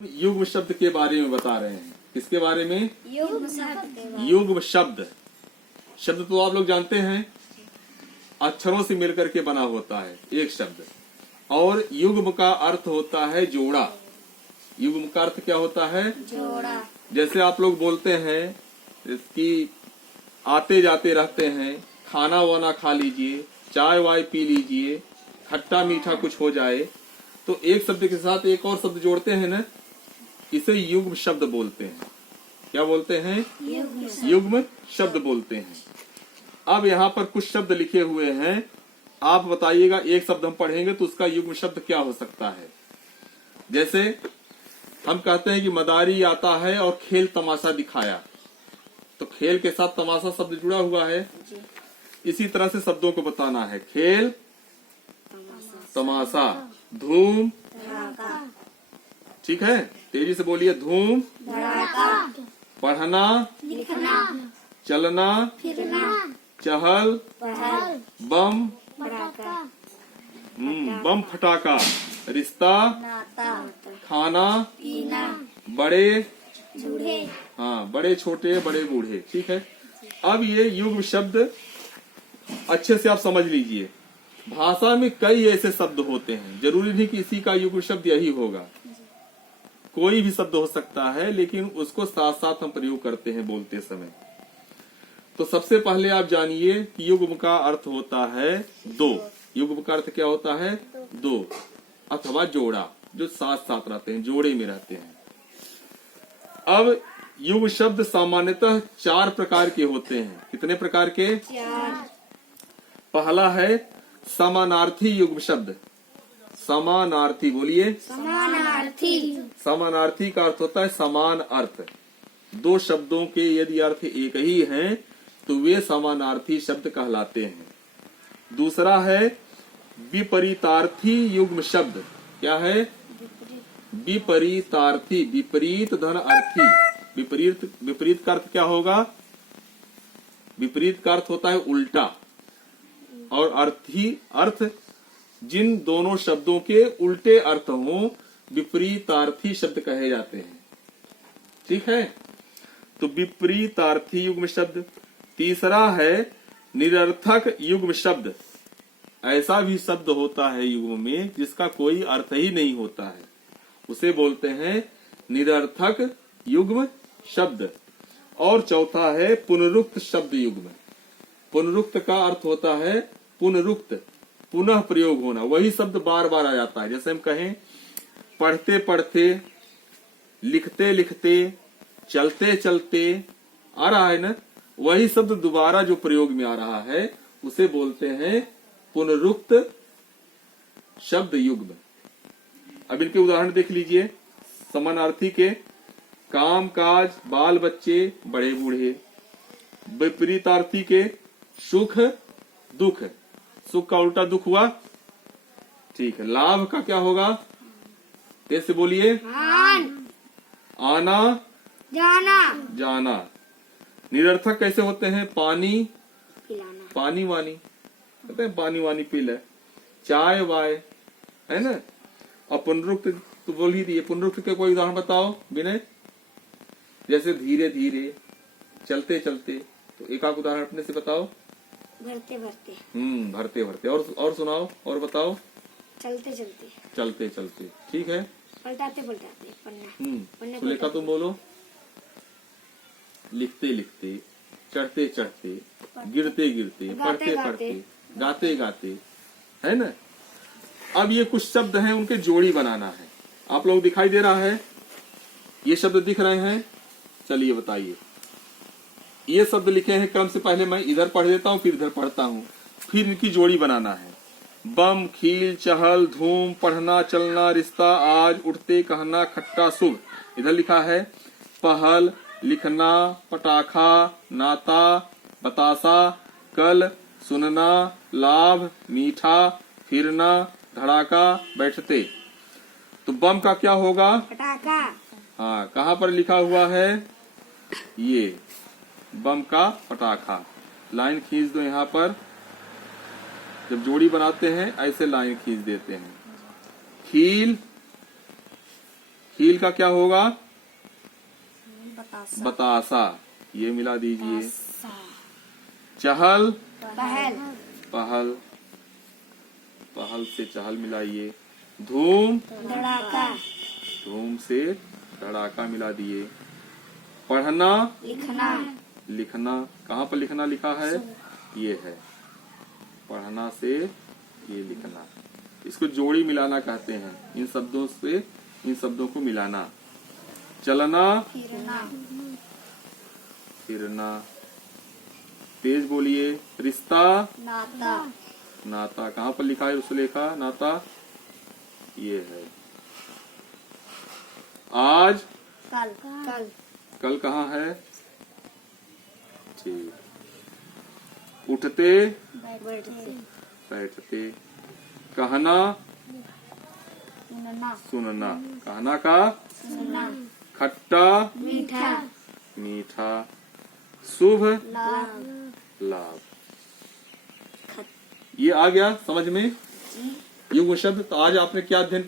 युग्म शब्द के बारे में बता रहे हैं। किसके बारे में? युग्म शब्द। शब्द तो आप लोग जानते हैं अक्षरों से मिलकर के बना होता है एक शब्द, और युग्म का अर्थ होता है जोड़ा। युग्म का अर्थ क्या होता है? जोड़ा। जैसे आप लोग बोलते हैं कि आते जाते रहते हैं, खाना वाना खा लीजिए, चाय वाय पी लीजिए, खट्टा मीठा कुछ हो जाए, तो एक शब्द के साथ एक और शब्द जोड़ते हैं ना, इसे युग्म शब्द बोलते हैं। क्या बोलते हैं? युग्म शब्द बोलते हैं। अब यहाँ पर कुछ शब्द लिखे हुए हैं, आप बताइएगा। एक शब्द हम पढ़ेंगे तो उसका युग्म शब्द क्या हो सकता है। जैसे हम कहते हैं कि मदारी आता है और खेल तमाशा दिखाया, तो खेल के साथ तमाशा शब्द जुड़ा हुआ है। इसी तरह से शब्दों को बताना है। खेल, तमाशा, धूम, ठीक है, तेजी से बोलिए। धूम, पढ़ना, लिखना, चलना, फिरना, चहल, पहल, बम, पटाखा, बम फटाका, रिश्ता, नाता, खाना, पीना, बड़े, बूढ़े, हाँ, बड़े छोटे, बड़े बूढ़े, ठीक है। अब ये युग्म शब्द अच्छे से आप समझ लीजिए। भाषा में कई ऐसे शब्द होते हैं, जरूरी नहीं कि इसी का युग्म शब्द यही होगा। कोई भी शब्द हो सकता है, लेकिन उसको साथ साथ हम प्रयोग करते हैं बोलते समय। तो सबसे पहले आप जानिए कि युग्म का अर्थ होता है दो। युग्म का अर्थ क्या होता है? दो अथवा जोड़ा, जो साथ साथ रहते हैं, जोड़े में रहते हैं। अब युग्म शब्द सामान्यतः 4 प्रकार के होते हैं। कितने प्रकार के? 4। पहला है समानार्थी युग्म शब्द। समानार्थी, बोलिए। समानार्थी। समानार्थी का अर्थ होता है समान अर्थ। दो शब्दों के यदि अर्थ एक ही हैं तो वे समानार्थी शब्द कहलाते हैं। दूसरा है विपरीतार्थी युग्म शब्द। क्या है? विपरीतार्थी, विपरीत धन अर्थी। विपरीत का अर्थ क्या होगा? विपरीत का अर्थ होता है उल्टा, और अर्थी अर्थ जिन दोनों शब्दों के उल्टे अर्थ हों, विपरीतार्थी शब्द कहे जाते हैं। ठीक है, तो विपरीतार्थी युग्म शब्द। तीसरा है निरर्थक युग्म शब्द। ऐसा भी शब्द होता है युग्म में जिसका कोई अर्थ ही नहीं होता है, उसे बोलते हैं निरर्थक युग्म शब्द। और चौथा है पुनरुक्त शब्द युग्म। पुनरुक्त का अर्थ होता है पुनरुक्त, पुनः प्रयोग होना। वही शब्द बार बार आ जाता है। जैसे हम कहें पढ़ते पढ़ते, लिखते लिखते, चलते चलते, आ रहा है ना, वही शब्द दोबारा जो प्रयोग में आ रहा है उसे बोलते हैं पुनरुक्त शब्द युग्म। अब इनके उदाहरण देख लीजिए समानार्थी के। काम काज, बाल बच्चे, बड़े बूढ़े। विपरीतार्थी के सुख दुख। सुख का उल्टा दुख हुआ, ठीक है। लाभ का क्या होगा? कैसे बोलिए? आना, जाना, जाना। निरर्थक कैसे होते हैं? पानी, पिलाना, पानी वानी, कहते हैं पानी वानी पी ले। चाय वाय, है ना। और पुनरुक्त तो बोल ही दिए। पुनरुक्त के कोई उदाहरण बताओ विनय। जैसे धीरे धीरे, चलते चलते, तो एक आध उदाहरण अपने से बताओ। भरते भरते, भरते भरते। और सुनाओ, और बताओ। चलते चलते, चलते चलते, ठीक है। पलटाते पलटाते, पन्ना, सुलेखा तुम बोलो। लिखते लिखते, चढ़ते चढ़ते, गिरते गिरते, पढ़ते पढ़ते, गाते गाते, है ना। अब ये कुछ शब्द हैं, उनके जोड़ी बनाना है। आप लोग दिखाई दे रहा है, ये शब्द दिख रहे हैं। चलिए बताइए। ये शब्द लिखे हैं क्रम से। पहले मैं इधर पढ़ देता हूँ, फिर इधर पढ़ता हूँ, फिर इनकी जोड़ी बनाना है। बम, खील, चहल, धूम, पढ़ना, चलना, रिश्ता, आज, उठते, कहना, खट्टा, शुभ। इधर लिखा है पहल, लिखना, पटाखा, नाता, बतासा, कल, सुनना, लाभ, मीठा, फिरना, धड़ाका, बैठते। तो बम का क्या होगा? पटाखा। हाँ, कहाँ पर लिखा हुआ है? ये बम का पटाखा। लाइन खींच दो यहाँ पर। जब जोड़ी बनाते हैं ऐसे लाइन खींच देते हैं। खील, हील का क्या होगा? बतासा बतासा, ये मिला दीजिए। चहल पहल पहल, पहल से चहल मिलाइए। धूम धड़ाका धूम से धड़ाका मिला दिए। पढ़ना लिखना लिखना, कहाँ पर लिखना लिखा है? ये है, पढ़ना से ये लिखना। इसको जोड़ी मिलाना कहते हैं, इन शब्दों से इन शब्दों को मिलाना। चलना फिरना फिरना, तेज बोलिए। रिश्ता नाता नाता, कहाँ पर लिखा है रुसलेखा? नाता ये है। आज कल कल कल कहाँ है? ठीक। उठते बढ़ते बैठते। कहना सुनना सुनना, कहना का सुनना खट्टा मीठा मीठा। शुभ लाभ लाभ, ये आ गया समझ में? युग शब्द। तो आज आपने क्या अध्ययन